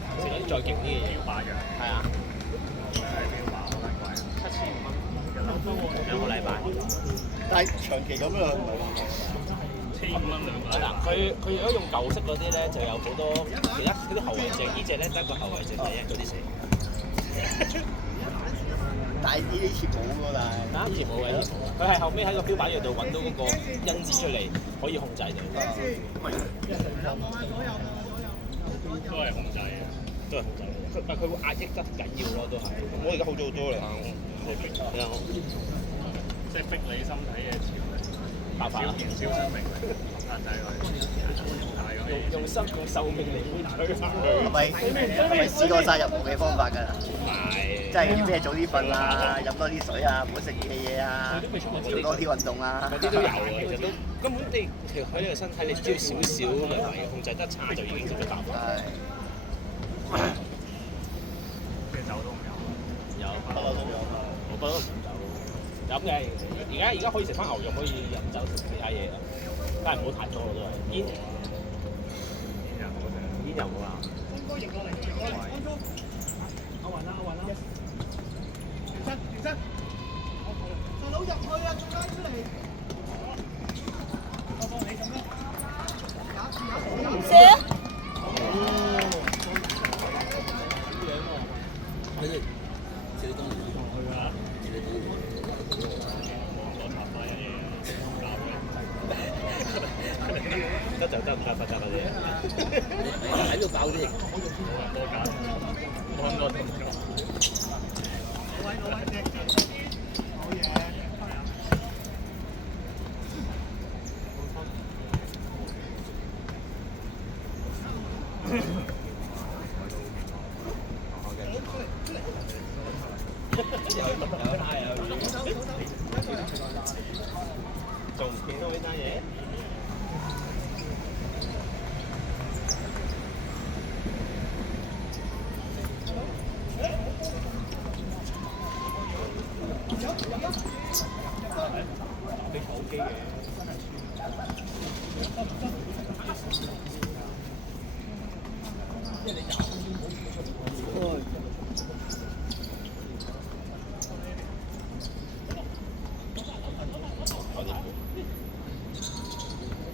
食啲再勁啲嘅嘢。標靶藥係啊，係標靶好撚貴，7500兩個禮拜。但係長期咁樣係咪？ ，1500兩個禮嗱，拜。佢如果用舊式嗰啲咧，就有好多其他嗰啲後遺症。呢只咧得一個後遺症嘅啫，早啲死。但係呢次冇㗎，但係以前冇嘅，佢係後尾喺個標靶藥度揾到嗰個因子出嚟，可以控制到。都係控制嘅。都係控制。佢會壓抑得緊要咯，都係。我而家好咗好多啦。係啊，即係逼你身體嘅爆發啦！燃燒生命力，壓制佢。用壽命嚟換取翻佢。係咪試過晒任何嘅方法㗎啦？唔係。即係咩早啲瞓啊，飲多啲水啊，唔好食熱嘅嘢啊，做多啲運動啊。嗰啲都有嘅，其實都根本你其實佢呢個身體，你只要少少量嚟控制得差，就已經食咗爆發。係。嘅酒都唔有。有，不嬲都有。我不嬲唔飲酒。飲嘅，而家可以食翻牛肉，可以飲酒食其他嘢啦。但係唔好太多咯，都係煙。煙又冇啦。我暈啦！調身！細佬入去啊！做咩出嚟？我幫你咁啦。射啊！得就得，唔得罰則嘅啫。喺度爆啲。多揀，冇咁多動作。仲唔見到呢單嘢？你手機嘅。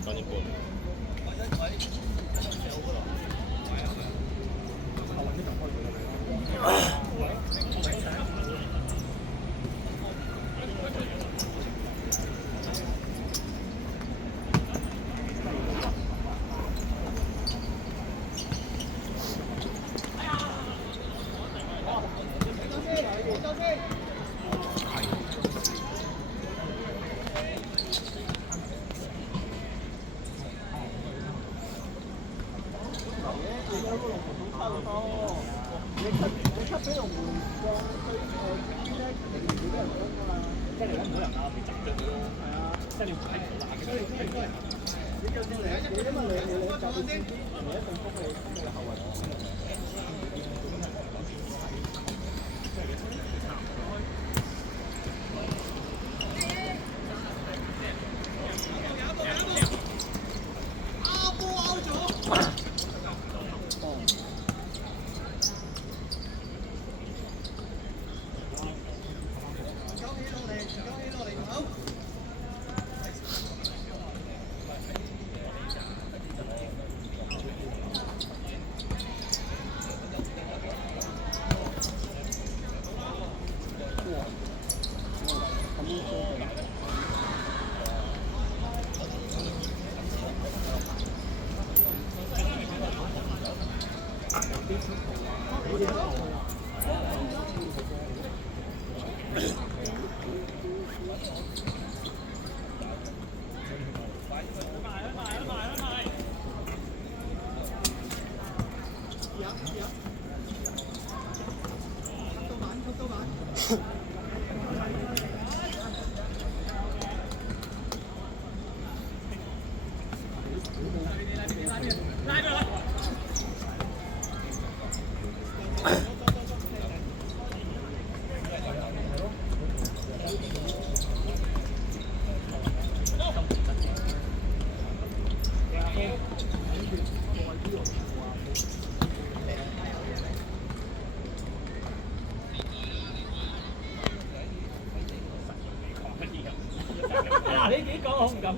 9點半。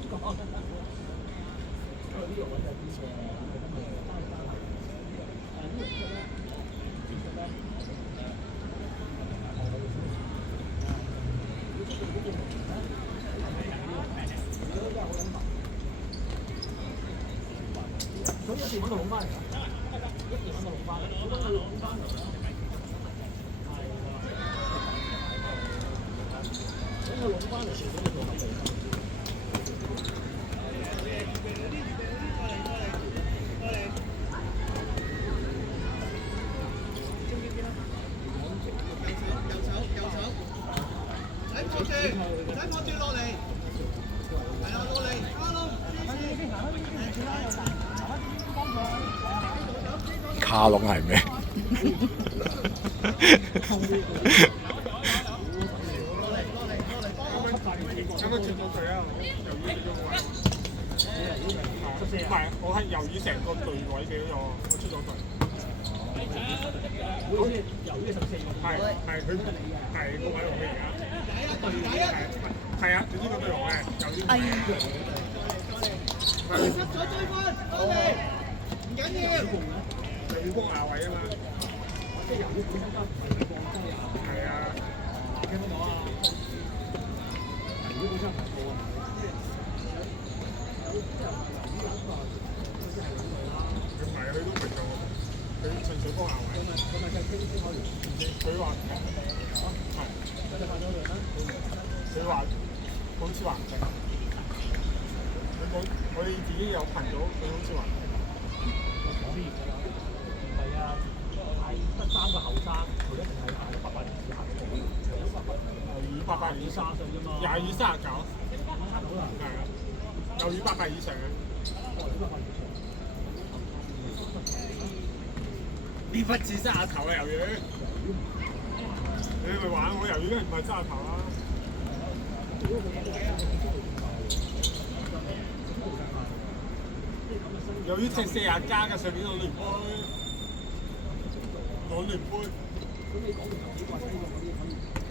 講。咁一電揾到攞翻嚟㗎，一電揾到攞翻嚟，攞翻嚟。咁佢攞翻嚟全部都做乜嘢？卡窿係咩？唔係，我係由於成個隊位俾咗我出咗隊。好似由於14個。係佢係個位用嘅而家。係啊，總之個隊用嘅由於。失咗追分，唔緊要。你要幫下位啊嘛。即係由於本身間唔係放低啊。係啊。聽唔到啊？由於本身唔係放啊。佢唔係，佢都唔係做，佢純粹幫下位。咁咪就傾開完。佢話係。咁就發咗兩啦。佢話好似話唔定。我哋自己有群組，佢好似話。係啊，係得3個後生，佢一定係800以下嘅。由於800以上歲啫嘛。22、39。差唔多啦。係啊，由於800以上嘅。呢忽似30頭啊，魷魚。你咪玩我魷魚都唔係30頭啦。由於踢40加嘅上年攞聯杯，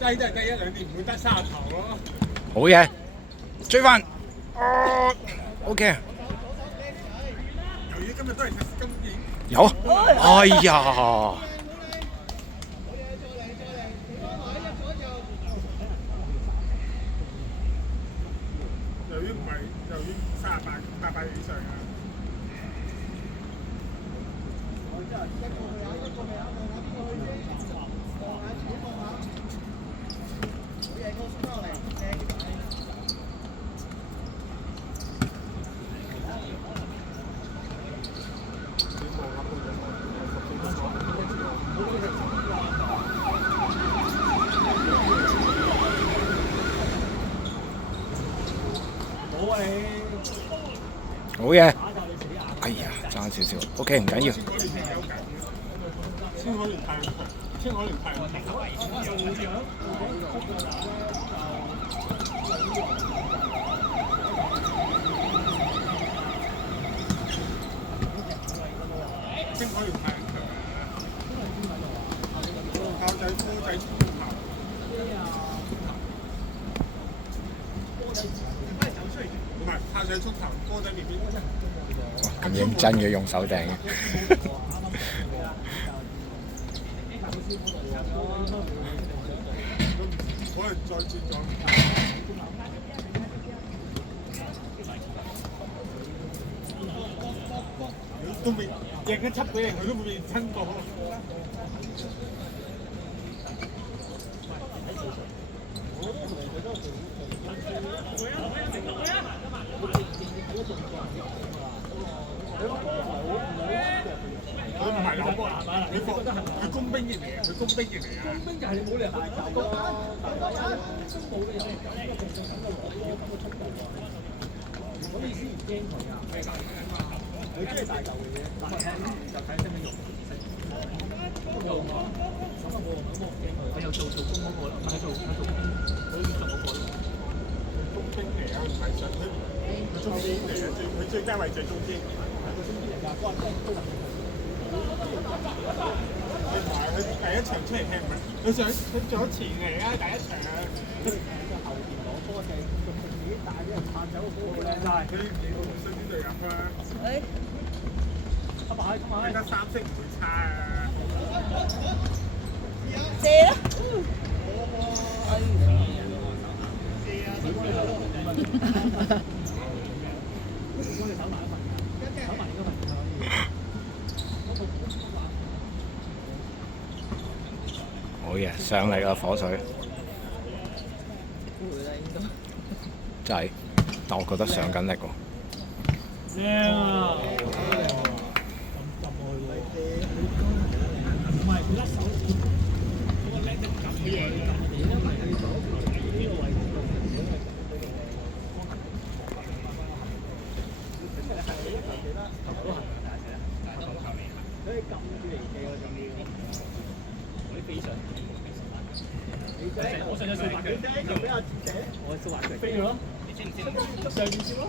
低都係低1、2年，唔會得30頭咯。好嘢，追翻。哦 ，OK。由於今日都係踢今年。有啊！哎呀！由於唔係，由於38以上啊。好嘢！哎呀，爭少少，OK 唔緊要。青海聯泰。炮仔波仔衝頭。唔係炮仔衝頭，波仔面邊。咁認真嘅用手掟嘅。可能再轉咗。都未贏咗7比0，佢都未親過。佢唔係扭波，佢工兵型嚟嘅，佢工兵型嚟啊！工兵就係你冇理由大球咯，冇理由咁出球喎。所以先唔驚佢啊！佢真係大球嘅嘢，但係就睇識唔識用。用啊！咁啊我唔驚佢，我有做工嗰個啦，係做工，佢做嗰個。工兵嚟啊，唔係上佢中堅嚟啊，佢最佳位置係中堅。係個中堅嚟㗎，嗰個都係。佢唔係佢一場出嚟踢咪？佢做咗前嚟啊！第一場。後邊攞波嘅，自己帶俾人拍走個波靚晒。佢幾個新隊入啊？誒，今日得3色唔會差啊！借啦！好嘢，上嚟啦火水，真係，但我覺得上緊力喎。靚啊！唔係佢甩手，嗰個叻得撳嘢，因為佢左呢個位置。所以撳住嚟嘅我仲要，我啲非常。我上咗四百幾，就俾阿子姐，我四百幾飛咗咯。你知唔知？得上2招咯。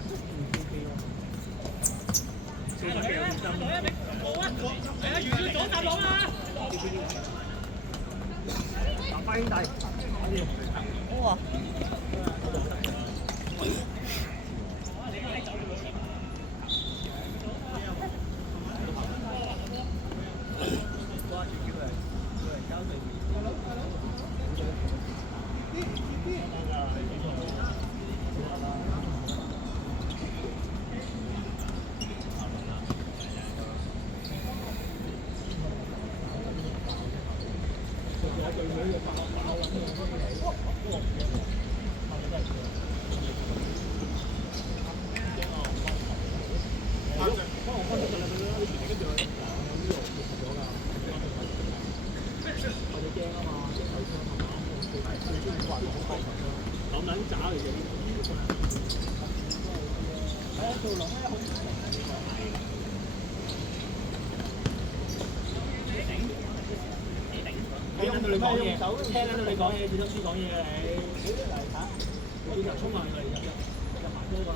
快兄弟，哇！聽到你講嘢，始終先講嘢嘅你。你就衝埋嚟入埋嗰個。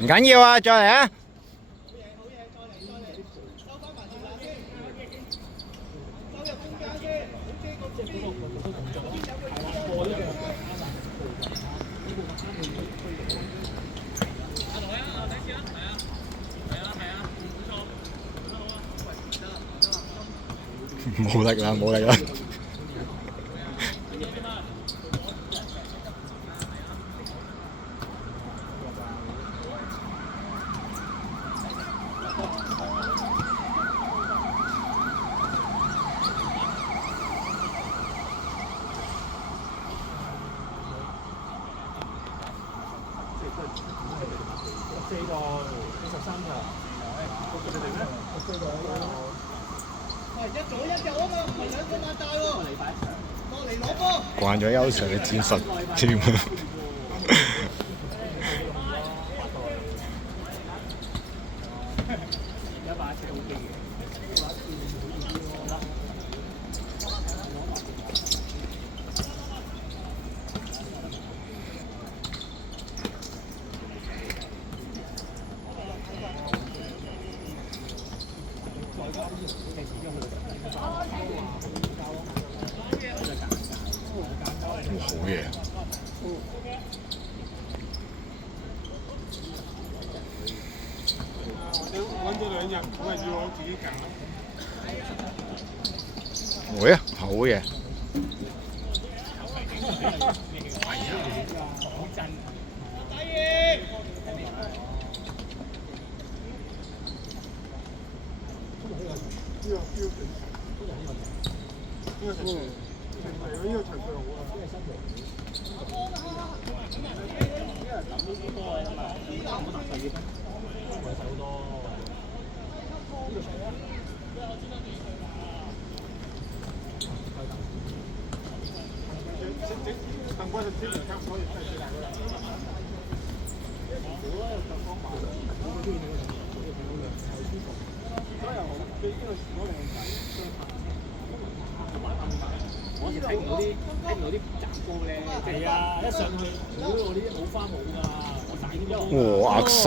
唔緊要啊，再嚟啊！冇力啦，冇力啦！慣咗優勝嘅戰術添。好嘢！揾咗2日，我係要我自己搞。會啊，好嘢！睇唔到啲斬波咧。係啊，一上去，我啲冇花冇㗎，我打咗。呃晒。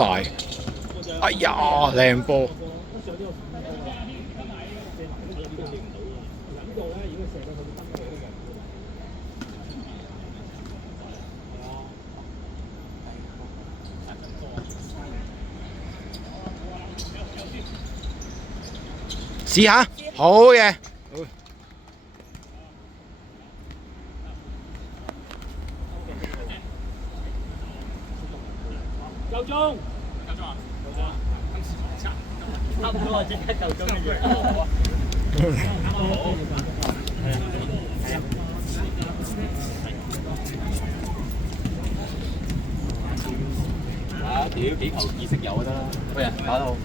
哎呀，靚波！一上呢個射埋呢個見唔到㗎。呢度咧，如果射到佢分嘅都望唔到。試下，好嘢。夠鐘，夠鐘啊！差唔多啊，即刻夠鐘嘅嘢。屌幾球意識有就得啦，喂，打得好。